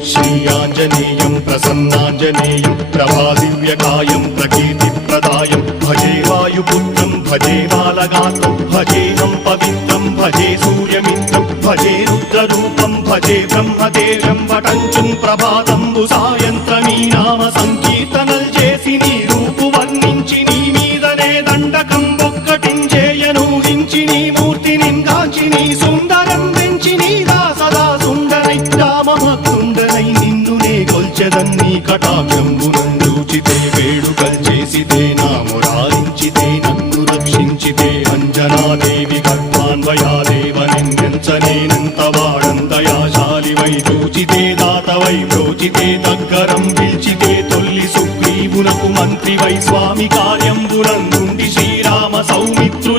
श्रीयाञ्जनेयं प्रसन्नाञ्जनेयं प्रभादिव्यकायं प्रकीर्तिप्रदायं भजे वायुपुत्रं भजे बालगात्रं भजेऽहं पवित्रं भजे सूर्यमित्रं भजे रुद्ररूपं भजे ब्रह्मदेवं वटञ्चुं प्रभाతంబు సాయంత్రమీ నామ సంకీర్తనల్ చేసి నీ రూపు వర్ణించి నీ మీదనే దండకం ఒక్కటించేయనూహించి నీ మూర్తిని గాంచి నీ సుందరం పెంచి నీ దాసదా సుందరై రామభక్తుండనై నిన్నునే కొల్చెదన్నీ కటాక్షంబునందూచితే వేడుకల్ చేసితే నా మురారించితే నన్ను రక్షించితే అంజనాదేవి గర్భాన్వయాదేవనిందించనేనంత వాడంతయాశాలివై చూచితే దాతవై బ్రోచితే దగ్గరం పిలిచితే తొల్లి సుగ్రీవునకు మంత్రివై స్వామి కార్యంబునందుండి శ్రీరామ సౌమిత్రు